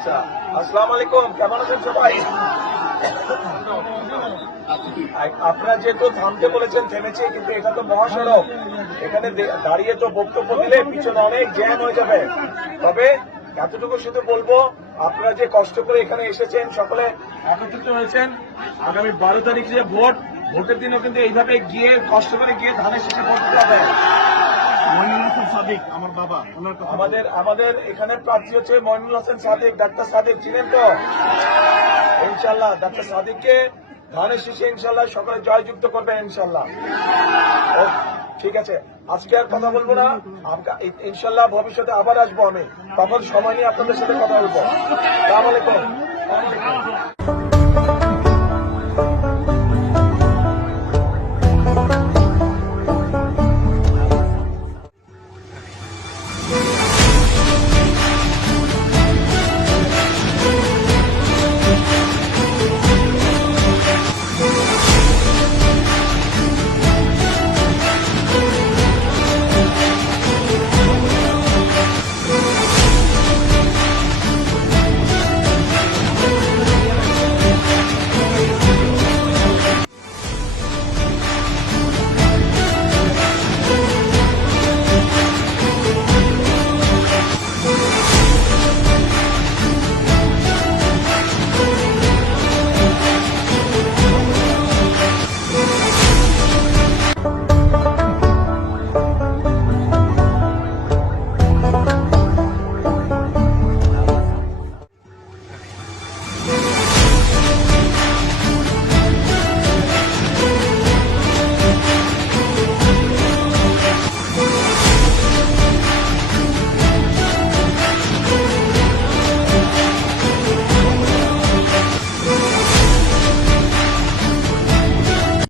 আচ্ছা, আসসালামু আলাইকুম, কেমন আছেন সবাই? আপনারা যেহেতু থামতে বলেছেন থেমেছে, কিন্তু এটা তো মহাসড়ক, এখানে দাঁড়িয়ে তো বক্তব্য দিলে পিছনে অনেক জ্যাম হয়ে যাবে। তবে এতটুকু শুধু বলবো, আপনারা যে কষ্ট করে এখানে এসেছেন, সকলে একত্রিত হয়েছেন, আগামী 12 তারিখ যে ভোটের দিনও কিন্তু এইভাবে গিয়ে কষ্ট করে গিয়ে ধানের শেষে ভোট দিতে হবে। আমার বাবা আমাদের এখানে প্রার্থী হচ্ছে মইনুল হাসান সাদিক, ডাক্তার সাদিক, চিনেন তো? ইনশাল্লাহ ডাক্তার সাদিককে ধানের শীষে ইনশাল্লাহ সকলে জয়যুক্ত করবেন ইনশাল্লাহ। ঠিক আছে, আজকে আর কথা বলবো না, ইনশাল্লাহ ভবিষ্যতে আবার আসবো আমি, তখন সময় নিয়ে আপনাদের সাথে কথা বলবো। আসসালামু আলাইকুম।